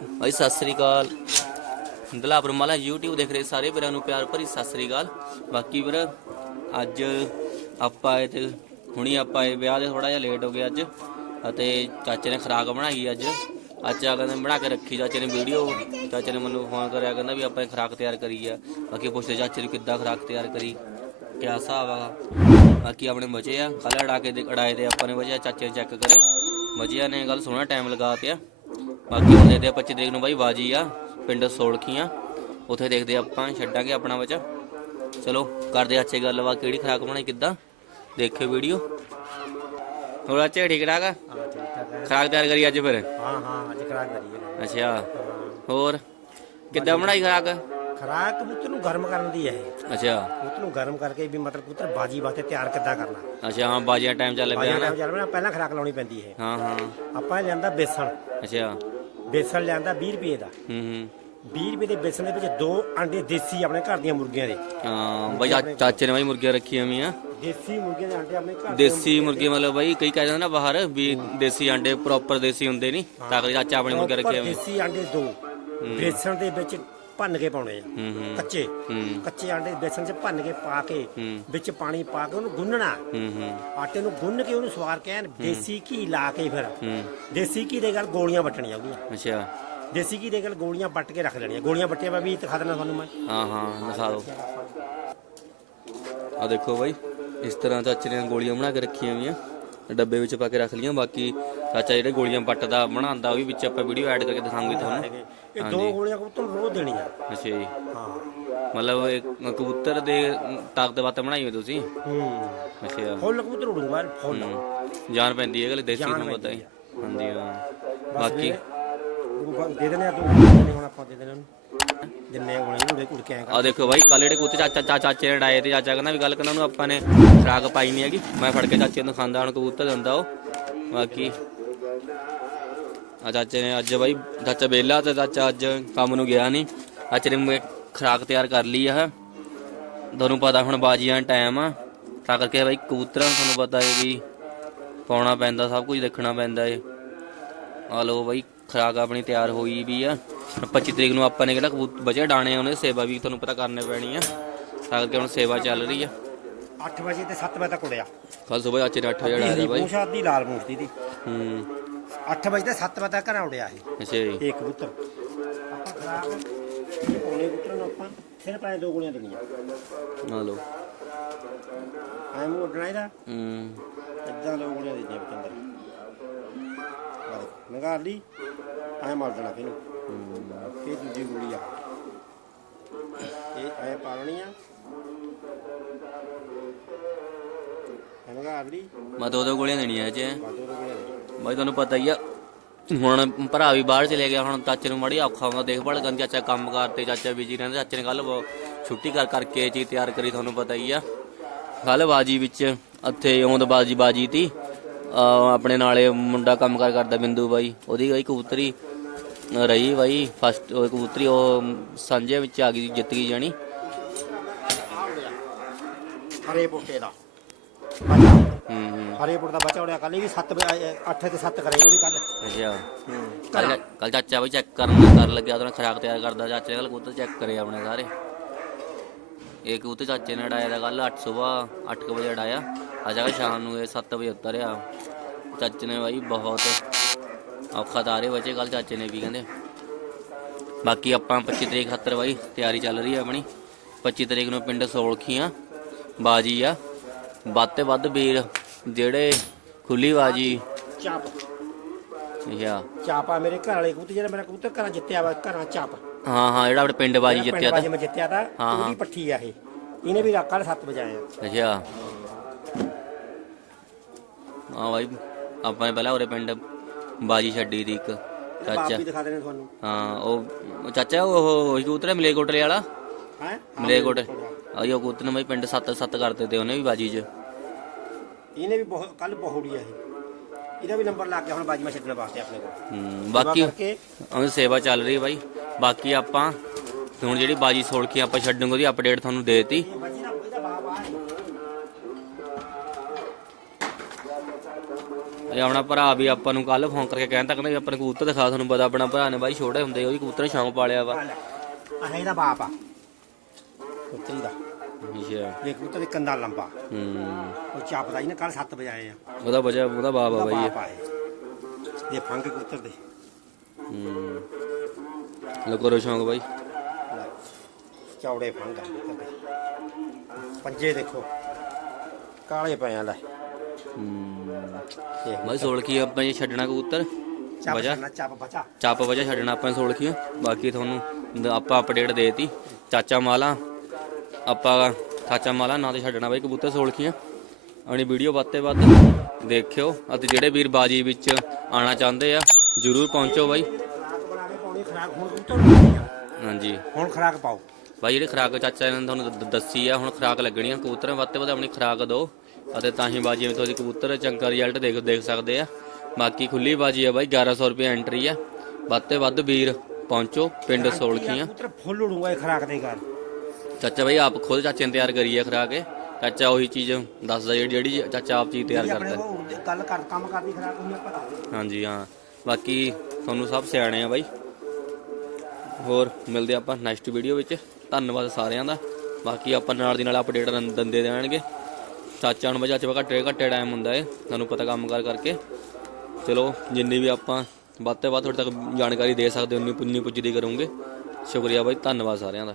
ਭਾਈ, ਸਤਿ ਸ੍ਰੀ ਅਕਾਲ। ਦਲਾਪਰ ਮਾਲਾ YouTube ਦੇਖ ਰਹੇ ਸਾਰੇ ਵੀਰਾਂ ਨੂੰ ਪਿਆਰ ਭਰੀ ਸਤਿ ਸ੍ਰੀ ਅਕਾਲ। ਬਾਕੀ ਵੀਰ, ਅੱਜ ਆਪਾਂ ਆਏ ਤੇ ਹੁਣੀ ਆਪਾਂ ਆਏ ਵਿਆਹ ਦੇ ਥੋੜਾ ਜਿਹਾ ਲੇਟ ਹੋ ਗਿਆ ਅੱਜ। ਅਤੇ ਚਾਚੇ ਨੇ ਖਰਾਕ ਬਣਾਈ ਅੱਜ। ਅੱਜ ਕਹਿੰਦੇ ਬਣਾ ਕੇ ਰੱਖੀ, ਚਾਚੇ ਨੇ ਵੀਡੀਓ ਚਾਚੇ ਨੇ ਮੈਨੂੰ ਫੋਨ ਕਰਿਆ, ਕਹਿੰਦਾ ਵੀ ਆਪਾਂ ਇਹ ਖਰਾਕ ਤਿਆਰ ਕਰੀ ਆ ਬਾਕੀ ਪੁੱਛਦੇ ਚਾਚੇ ਨੂੰ ਕਿੱਦਾਂ ਖਰਾਕ ਤਿਆਰ ਕਰੀ, ਕਿਆ ਹਿਸਾਬ ਆ। ਬਾਕੀ ਆਪਣੇ ਬਚੇ ਆ। ਕੱਲ ਅੜਾ ਕੇ ਦੇ ਅੜਾਏ ਤੇ ਆਪਾਂ ਨੇ ਬਚਿਆ, ਚਾਚੇ ਨੇ ਚੈੱਕ ਕਰੇ। ਬਚਿਆ ਨੇ ਗੱਲ ਸੋਹਣਾ ਟਾਈਮ ਲਗਾ ਪਿਆ ਬਾਕੀ ਉਹ ਦੇਖਦੇ ਆ 25 ਤਰੀਕ ਨੂੰ ਬਾਈ ਬਾਜੀ ਆ ਪਿੰਡ ਸੋਲਖੀਆਂ ਉੱਥੇ ਦੇਖਦੇ ਆਪਾਂ ਛੱਡਾਂਗੇ ਆਪਣਾ ਬੱਚਾ ਚਲੋ ਕਰਦੇ ਆ ਅੱਛੇ ਗੱਲਬਾਤ ਕਿਹੜੀ ਖਰਾਕ ਬਣਾਈ ਕਿੱਦਾਂ? ਦੇਖਿਓ ਵੀਡੀਓ। ਹੋਰ ਅੱਛੇ ਠੀਕ ਠਾਕ ਆ? ਖਰਾਕ ਤਿਆਰ ਕਰੀ ਅੱਜ ਫਿਰ? ਹਾਂ ਹਾਂ ਅੱਜ ਖਰਾਕ ਕਰੀਏ ਅੱਛਾ। ਹੋਰ? ਕਿੱਦਾਂ ਬਣਾਈ ਖਰਾਕ? ਖਰਾਕ ਕਬੂਤਰ ਨੂੰ ਗਰਮ ਕਰਨ ਦੀ ਹੈ ਅੱਛਾ। ਕਬੂਤਰ ਨੂੰ ਗਰਮ ਕਰਕੇ ਵੀ ਮਤਲਬ ਕਬੂਤਰ ਬਾਜੀ ਵਾਸਤੇ ਤਿਆਰ ਕਿੱਦਾਂ ਕਰਨਾ। ਅੱਛਾ ਹਾਂ ਬਾਜੀਆਂ ਟਾਈਮ ਚੱਲ ਬਾਜੀ ਪਿਆ ਨਾ। ਪਹਿਲਾਂ ਖਰਾਕ ਲਾਉਣੀ ਪੈਂਦੀ ਹੈ ਹਾਂ ਹਾਂ। ਆਪਾਂ ਲਿਆਂਦਾ ਬੇਸਣ। ਅੱਛਾ। ਬੇਸਣ ਲਿਆਂਦਾ 20 ਰੁਪਏ ਦਾ। ਹੂੰ ਹੂੰ। 20 ਰੁਪਏ ਦੇ ਬੇਸਣ ਦੇ ਵਿੱਚ ਦੋ ਅੰਡੇ ਦੇਸੀ ਆਪਣੇ ਘਰ ਦੀਆਂ ਮੁਰਗੀਆਂ ਦੇ। ਹਾਂ ਬਾਈ ਚਾ- ਚਾਚੇ ਨੇ ਬਾਈ ਮੁਰਗੀਆਂ ਰੱਖੀਆਂ ਹੋਈਆਂ ਦੇਸੀ ਮੁਰਗੀਆਂ ਦੇ ਅੰਡੇ ਆਪਣੇ ਘਰ ਦੇਸੀ ਮੁਰਗੇ ਮਤਲਬ ਬਾਈ ਕਈ ਕਹਿ ਜਾਂਦੇ ਨਾ ਬਾਹਰ ਵੀ ਦੇਸੀ ਆਂਡੇ ਪ੍ਰੋਪਰ ਦੇਸੀ ਹੁੰਦੇ ਨਹੀਂ ਤਾਂ ਕਰਕੇ ਚਾਚਾ ਆਪਣੀ ਮੁਰਗੇ ਰੱਖੇ ਹੋਏ ਦੇਸੀ ਅੰਡੇ ਦੋ। ਬੇਸਣ ਦੇ ਵਿੱਚ ਭੰਨ ਕੇ ਪਾਉਣੇ ਆ। ਕੱਚੇ। ਕੱਚੇ ਅੰਡੇ ਬੇਸਣ 'ਚ ਭੰਨ ਕੇ ਪਾ ਕੇ ਵਿੱਚ ਪਾਣੀ ਪਾ ਕੇ ਉਹਨੂੰ ਗੁੰਨਣਾ। ਆਟੇ ਨੂੰ ਗੁੰਨ ਕੇ ਉਹਨੂੰ ਸਵਾਰ ਕੇ ਐਨ ਦੇਸੀ ਘੀ ਲਾ ਕੇ ਫਿਰ। ਦੇਸੀ ਘੀ ਦੇ ਨਾਲ ਗੋਲੀਆਂ ਵੱਟਣੀਆਂ ਉਹਦੀਆਂ। ਅੱਛਾ। ਦੇਸੀ ਘੀ ਦੇ ਨਾਲ ਗੋਲੀਆਂ ਵੱਟ ਕੇ ਰੱਖ ਲੈਣੀਆਂ। ਗੋਲੀਆਂ ਵੱਟਿਆ ਵਾ ਵੀ ਦਿਖਾ ਦੇਣਾ ਤੁਹਾਨੂੰ ਮੈਂ। ਹਾਂ ਹਾਂ ਦਿਖਾ ਦਿਓ। ਆ ਦੇਖੋ ਬਾਈ ਇਸ ਤਰ੍ਹਾਂ ਚਾਚੇ ਨੇ ਗੋਲੀਆਂ ਬਣਾ ਕੇ ਰੱਖੀਆਂ ਹੋਈਆਂ। ਡੱਬੇ ਵਿੱਚ ਪਾ ਕੇ ਰੱਖ ਲਈਆਂ। ਬਾਕੀ ਚਾਚਾ ਜਿਹੜੇ ਗੋਲੀਆਂ ਪੱਟਦਾ ਬਣਾਉਂਦਾ ਉਹ ਵੀ ਵਿੱਚ ਆਪਾਂ ਵੀਡੀਓ ਐਡ ਕਰਕੇ ਦਿਖਾਵਾਂਗੇ ਤੁਹਾਨੂੰ। ਇਹ ਦੋ ਗੋਲੀਆਂ ਕਬੂਤਰ ਨੂੰ ਰੋਜ਼ ਦੇਣੀਆਂ। ਅੱਛਾ ਜੀ। ਹਾਂ। ਮਤਲਬ ਇਹ ਕਬੂਤਰ ਦੇ ਤਾਕਤ ਬਾਤ ਬਣਾਈ ਹੋਈ ਤੁਸੀਂ? ਹੂੰ। ਅੱਛਾ। ਫੁੱਲ ਕਬੂਤਰ ਉਡੂਗਾ ਫੁੱਲ। ਹੂੰ। ਜਾਨ ਪੈਂਦੀ ਹੈ ਗੱਲ ਦੇਸੀ ਜਾਨ ਤੁਹਾਨੂੰ ਪਤਾ ਹੀ। ਹਾਂਜੀ ਹਾਂ। ਬਾਕੀ? ਉਹ ਦੇ ਦੇਣੇ ਆ ਦੋ ਗੋਲੀਆਂ ਹੁਣ ਆਪਾਂ ਦੇ ਦੇਣੇ ਉਹਨੂੰ। ਆ ਗੋਲੀਆਂ ਉੜੇ ਉੜ ਕੇ ਆ ਦੇਖੋ ਬਾਈ ਕੱਲ ਜਿਹੜੇ ਕੁੱਤੇ ਚਾਚਾ ਚਾਚੇ ਨੇ ਡਾਏ ਤੇ ਚਾਚਾ ਕਹਿੰਦਾ ਵੀ ਗੱਲ ਕਰਨਾ ਉਹਨੂੰ ਆਪਾਂ ਨੇ ਖਰਾਕ ਪਾਈ ਨਹੀਂ ਹੈਗੀ। ਮੈਂ ਫੜ ਕੇ ਚਾਚੇ ਨੂੰ ਖਾਂਦਾ ਹੁਣ ਕਬੂਤਰ ਦਿੰਦਾ ਉਹ। ਬਾਕੀ ਆ ਚਾਚੇ ਨੇ ਅੱਜ ਬਾਈ ਚਾਚਾ ਬੇਲਾ ਤੇ ਚਾਚਾ ਅੱਜ ਕੰਮ ਨੂੰ ਗਿਆ ਨਹੀਂ। ਚਾਚੇ ਨੇ ਖਰਾਕ ਤਿਆਰ ਕਰ ਲਈ ਆ। ਤੁਹਾਨੂੰ ਪਤਾ ਹੁਣ ਬਾਜੀਆਂ ਟਾਈਮ ਆ। ਤਾਂ ਕਰਕੇ ਬਾਈ ਕਬੂਤਰਾਂ ਨੂੰ ਤੁਹਾਨੂੰ ਪਤਾ ਹੈ ਵੀ ਪਾਉਣਾ ਪੈਂਦਾ ਸਭ ਕੁਝ ਦੇਖਣਾ ਪੈਂਦਾ ਏ। ਆ ਲੋ ਬਾਈ ਖਰਾਕ ਆਪਣੀ ਤਿਆਰ ਹੋਈ ਵੀ ਆ। ਹੁਣ 25 ਤਰੀਕ ਨੂੰ ਆਪਾਂ ਨੇ ਕਿਹੜਾ ਕਬੂਤ ਬਚੇ ਡਾਣੇ ਉਹਨੇ ਸੇਵਾ ਵੀ ਤੁਹਾਨੂੰ ਪਤਾ ਕਰਨੇ ਪੈਣੀ ਆ। ਤਾਂ ਕਰਕੇ ਹੁਣ ਸੇਵਾ ਚੱਲ ਰਹੀ ਆ। 8 ਵਜੇ ਤੇ 7 ਵਜੇ ਤੱਕ ਉੜਿਆ। ਕੱਲ ਸਵੇਰ ਨੇ 8 ਵਜੇ ਡਾਇਆ ਬਾਈ। ਪੂਛ ਆਦੀ ਲਾਲ ਮੂਰਤੀ ਦੀ ਹੂੰ। 8 ਵਜੇ ਤੇ 7 ਵਜੇ ਤੱਕ ਘਰਾਂ ਉੜਿਆ ਇਹ ਅੱਛਾ ਜੀ। ਇਹ ਕਬੂਤਰ। ਆਪਾਂ ਖਰਾਕ ਇਹ ਪੌਣੇ ਕਬੂਤਰ ਨੂੰ ਆਪਾਂ ਸਿਰਫ ਐ ਦੋ ਗੋਲੀਆਂ ਦੇਣੀਆਂ। ਆ ਲੋ ਐ ਮੂੰਹ ਉੱਡਣਾ ਇਹਦਾ। ਹੂੰ। ਇਦਾਂ ਦੋ ਗੋਲੀਆਂ ਦੇ ਦਿੱਤੀਆਂ ਬਚੰਦਰ ਨਗਾਰ ਲਈ। ਐ ਮਾਰ ਦੇਣਾ ਇਹ ਦੂਜੀ ਗੋਲੀ ਆ। ਇਹ ਐ ਪਾਲਣੀ ਆ। ਨਗਾਰ ਲਈ ਮੈਂ ਦੋ ਦੋ ਗੋਲੀਆਂ ਦੇਣੀਆਂ ਚ ਬਾਈ ਤੁਹਾਨੂੰ ਪਤਾ ਹੀ ਆ, ਹੁਣ ਭਰਾ ਵੀ ਬਾਹਰ ਚਲੇ ਗਿਆ, ਹੁਣ ਚਾਚੇ ਨੂੰ ਮੜੀ ਔਖਾ ਹੁੰਦਾ, ਦੇਖਭਾਲ ਕਰਨ ਚਾਚਾ ਕੰਮ ਕਾਰ ਚਾਚਾ ਬਿਜ਼ੀ ਰਹਿੰਦਾ, ਚਾਚੇ ਨੇ ਕੱਲ ਛੁੱਟੀ ਕਰ ਕਰਕੇ ਚੀਜ਼ ਤਿਆਰ ਕਰੀ, ਤੁਹਾਨੂੰ ਪਤਾ ਹੀ ਆ। ਕੱਲ ਬਾਜੀ ਵਿੱਚ ਇੱਥੇ ਆਉਂਦ ਬਾਜੀ ਬਾਜੀ ਤੀ ਆਪਣੇ ਨਾਲੇ ਮੁੰਡਾ ਕੰਮ ਕਾਰ ਕਰਦਾ ਬਿੰਦੂ ਬਾਈ, ਉਹਦੀ ਗਈ ਕਬੂਤਰੀ ਰਹੀ ਬਾਈ ਫਸਟ ਉਹ ਕਬੂਤਰੀ ਉਹ ਸਾਂਝੇ ਵਿੱਚ ਆ ਗਈ, ਜਿੱਤ ਗਈ ਜਾਣੀ। ਹਰੇ ਬੋਟੇ ਦਾ। ਹੂੰ ਹੂੰ। ਹਰੇ ਬੋਟ ਦਾ ਬੱਚਾ ਉੜਿਆ ਕੱਲ ਵੀ 7 8 ਤੇ 7 ਕਰੇ ਨੇ ਵੀ ਕੱਲ ਅੱਛਾ। ਕੱਲ ਕੱਲ ਚਾਚਾ ਬਈ ਚੈੱਕ ਕਰਨ ਕਰਨ ਲੱਗਿਆ ਉਹਦਾ ਖਰਾਕ ਤਿਆਰ ਕਰਦਾ ਚਾਚੇ ਕੱਲ ਕਬੂਤਰ ਚੈੱਕ ਕਰੇ ਆਪਣੇ ਸਾਰੇ। ਇਹ ਕਬੂਤਰ ਚਾਚੇ ਨੇ ਉਡਾਇਆ ਦਾ ਕੱਲ 8 ਸਵੇਰ 8 ਵਜੇ ਉਡਾਇਆ। ਅੱਜ ਆ ਸ਼ਾਮ ਨੂੰ ਇਹ 7 ਵਜੇ ਉਤਰਿਆ। ਚਾਚੇ ਨੇ ਬਾਈ ਬਹੁਤ ਔਖਾ ਤਾਰੇ ਵਜੇ ਕੱਲ ਚਾਚੇ ਨੇ ਵੀ ਕਹਿੰਦੇ। ਬਾਕੀ ਆਪਾਂ 25 ਤਰੀਕ ਖਾਤਰ ਬਾਈ ਤਿਆਰੀ ਚੱਲ ਰਹੀ ਹੈ ਆਪਣੀ। 25 ਤਰੀਕ ਨੂੰ ਪਿੰਡ ਸੋਲਖੀਆਂ ਬਾਜੀ ਆ। ਵੱਧ ਤੇ ਵੱਧ ਵੀਰ ਜਿਹੜੇ ਖੁੱਲੀ ਬਾਜੀ ਚਾਪ ਚਾਪਾ ਮੇਰੇ ਘਰ ਵਾਲੇ ਕਬੂਤਰ ਜਿਹੜਾ ਮੇਰਾ ਕਬੂਤਰ ਘਰਾਂ ਜਿੱਤਿਆ ਵਾ ਘਰਾਂ ਚਾਪ। ਹਾਂ ਹਾਂ ਜਿਹੜਾ ਆਪਣੇ ਪਿੰਡ ਬਾਜੀ ਜਿਹੜਾ ਜਿੱਤਿਆ ਪਿੰਡ ਤਾ। ਬਾਜੀ ਮੈਂ ਜਿੱਤਿਆ ਤਾ ਹਾਂ, ਉਹਦੀ। ਪੱਠੀ ਆ ਇਹ। ਇਹਨੇ ਵੀ ਕੱਲ 7 ਵਜੇ ਆਇਆ ਅੱਛਾ। ਹਾਂ ਭਾਈ ਆਪਾਂ ਨੇ ਪਹਿਲਾਂ ਉਹਦੇ ਪਿੰਡ ਬਾਜੀ ਛੱਡੀ ਦੀ ਇੱਕ ਬਾਪ ਚਾਚਾ। ਵੀ ਦਿਖਾ ਦੇਣੇ ਤੁਹਾਨੂੰ। ਹਾਂ ਉਹ ਚਾਚਾ ਉਹ ਉਹੀ ਕਬੂਤਰ ਹੈ ਮਲੇਕੋਟਲੇ ਵਾਲਾ? ਹੈ? ਮਲੇਕੋਟਲੇ ਆਈ ਉਹ ਕਬੂਤਰ ਨੇ ਬਾਈ ਪਿੰਡ ਸੱਤ ਸੱਤ ਕਰਤੇ ਤੇ ਉਹਨੇ ਵੀ ਬਾਜੀ 'ਚ। ਇਹਨੇ ਵੀ ਬਹੁਤ ਕੱਲ ਬਹੁੜੀ ਆ ਇਹ ਇਹਦਾ ਵੀ ਨੰਬਰ ਲੱਗ ਗਿਆ ਹੁਣ ਬਾਜੀ ਮੈਂ ਛੱਡਣ ਵਾਸਤੇ ਆਪਣੇ ਕੋਲ। ਹੂੰ, ਬਾਕੀ ਕਰਕੇ ਉਹਦੀ ਸੇਵਾ ਚੱਲ ਰਹੀ ਬਾਈ। ਬਾਕੀ ਆਪਾਂ ਹੁਣ ਜਿਹੜੀ ਬਾਜੀ ਸੋਲਖੀ ਆਪਾਂ ਛੱਡੂਗੇ ਉਹਦੀ ਅਪਡੇਟ ਤੁਹਾਨੂੰ ਦੇਤੀ ਇਹ ਬਾਜੀ ਦਾ ਇਹਦਾ ਬਾਪ ਆ ਤੇ ਆਪਣਾ ਭਰਾ ਵੀ ਆਪਾਂ ਨੂੰ ਕੱਲ ਫੋਨ ਕਰਕੇ ਕਹਿੰਦਾ ਕਹਿੰਦਾ ਵੀ ਆਪਾਂ ਨੂੰ ਕਬੂਤਰ ਦਿਖਾ ਤੁਹਾਨੂੰ ਪਤਾ ਆਪਣਾ ਭਰਾ ਨੇ ਬਾਈ ਛੋਟੇ ਹੁੰਦੇ ਉਹਦੀ ਕਬੂਤਰ ਸ਼ੌਂਕ ਪਾਲਿਆ ਵਾ। ਆਹ ਇਹਦਾ ਬਾਪ ਆ। ਕੁੱਤਰੀ ਦਾ। ਅੱਛਾ ਇਹ ਕਬੂਤਰ ਦੇ ਕੰਦਾ ਲੰਬਾ। ਹੂੰ। ਉਹ ਚੱਪਦਾ ਜੀ ਨਾ ਕੱਲ 7 ਵਜੇ ਆਏ ਆ। ਉਹਦਾ ਵਜਾ ਉਹਦਾ ਬਾਪ ਆ ਬਾਈ। ਇਹ। ਇਹ ਫੰਗ ਕਬੂਤਰ ਦੇ। ਹੂੰ। ਲੋ ਕਰੋ ਸ਼ੌਂਕ ਬਾਈ। ਲੈ, ਚੌੜੇ ਫੰਗ ਆ ਕਬੂਤਰ ਦੇ। ਪੰਜੇ ਦੇਖੋ। ਕਾਲੇ ਪਏ ਆ ਲੈ। ਹੂੰ। ਇਹ ਬਾਈ ਸੋਲਖੀ ਆਪਾਂ ਇਹ ਛੱਡਣਾ ਕਬੂਤਰ। ਚੱਪ ਵਜਾ ਛੱਡਣਾ, ਚੱਪ ਬਚਾ। ਚੱਪ ਵਜਾ ਛੱਡਣਾ ਆਪਾਂ ਸੋਲਖੀ ਬਾਕੀ ਤੁਹਾਨੂੰ ਦ- ਆਪਾਂ ਅਪਡੇਟ ਦੇਤੀ। ਚਾਚਾ ਮਾਲਾ। ਆਪਾਂ ਚਾਚਾ ਮਾਲਾ ਨਾਂ ਤੇ ਛੱਡਣਾ ਬਾਈ ਕਬੂਤਰ ਸੋਲਖੀਆਂ ਆਪਣੀ ਵੀਡੀਓ ਵੱਧ ਤੇ ਵੱਧ ਦੇਖਿਓ। ਅਤੇ ਜਿਹੜੇ ਵੀਰ ਬਾਜੀ ਵਿੱਚ ਆਣਾ ਚਾਹੁੰਦੇ ਆ ਜਰੂਰ ਪਹੁੰਚੋ ਬਾਈ। ਹਾਂਜੀ। ਹੁਣ ਖਰਾਕ ਪਾਓ। ਬਾਈ ਜਿਹੜੇ ਖਰਾਕ ਚਾਚਾ ਨੇ ਤੁਹਾਨੂੰ ਦ- ਦੱਸੀ ਆ ਹੁਣ ਖਰਾਕ ਲੱਗਣੀ ਆ ਕਬੂਤਰਾਂ ਵੱਧ ਤੇ ਵੱਧ ਆਪਣੀ ਖਰਾਕ ਦਿਓ ਅਤੇ ਤਾਂ ਹੀ ਬਾਜੀ ਵਿੱਚ ਤੁਸੀਂ ਕਬੂਤਰ ਚੰਗਾ ਰਿਜ਼ਲਟ ਦੇਖ ਦੇਖ ਸਕਦੇ ਆ। ਬਾਕੀ ਖੁੱਲੀ ਬਾਜੀ ਆ ਬਾਈ 1100 ਰੁਪਏ ਐਂਟਰੀ ਆ। ਵੱਧ ਤੇ ਵੱਧ ਵੀਰ ਪਹੁੰਚੋ ਪਿੰਡ ਸੋਲਖੀਆਂ ਕਬੂਤਰ ਫੁੱਲ ਇਹ ਖਰਾਕ ਦੇ ਘਰ। ਚਾਚਾ ਬਾਈ ਆਪ ਖੁਦ ਚਾਚੇ ਨੇ ਤਿਆਰ ਕਰੀ ਆ ਖਰਾਕ ਇਹ ਚਾਚਾ ਉਹੀ ਚੀਜ਼ ਦੱਸਦਾ ਜਿਹੜੀ ਜਿਹੜੀ ਚਾਚਾ ਆਪ ਚੀਜ਼ ਤਿਆਰ ਕਰਦਾ। ਕੋਲ ਕਰ ਕੰਮ ਕਰਦੀ ਉਹਨੂੰ ਆਪਾਂ ਦੱਸਦੇ ਹਾਂਜੀ ਹਾਂ। ਬਾਕੀ ਤੁਹਾਨੂੰ ਸਭ ਸਿਆਣੇ ਆ ਬਾਈ। ਹੋਰ ਮਿਲਦੇ ਆਪਾਂ ਨੈਕਸਟ ਵੀਡੀਓ ਵਿੱਚ। ਧੰਨਵਾਦ ਸਾਰਿਆਂ ਦਾ। ਬਾਕੀ ਆਪਾਂ ਨਾਲ ਦੀ ਨਾਲ ਅਪਡੇਟ ਦਿੰਦੇ ਰਹਿਣਗੇ ਚਾਚਾ ਨੂੰ ਵਜਾ ਚ ਘੱਟੇ ਘੱਟੇ ਟਾਈਮ ਹੁੰਦਾ ਏ ਤੁਹਾਨੂੰ ਪਤਾ ਕੰਮ ਕਾਰ ਕਰਕੇ। ਚਲੋ ਜਿੰਨੀ ਵੀ ਆਪਾਂ ਵੱਧ ਤੋਂ ਵੱਧ ਤੁਹਾਡੇ ਤੱਕ ਜਾਣਕਾਰੀ ਦੇ ਸਕਦੇ ਉਨੀ ਪੁੰਨੀ ਪੁੱਜਦੀ ਕਰੂੰਗੇ। ਸ਼ੁਕਰੀਆ ਬਾਈ ਧੰਨਵਾਦ ਸਾਰਿਆਂ ਦਾ।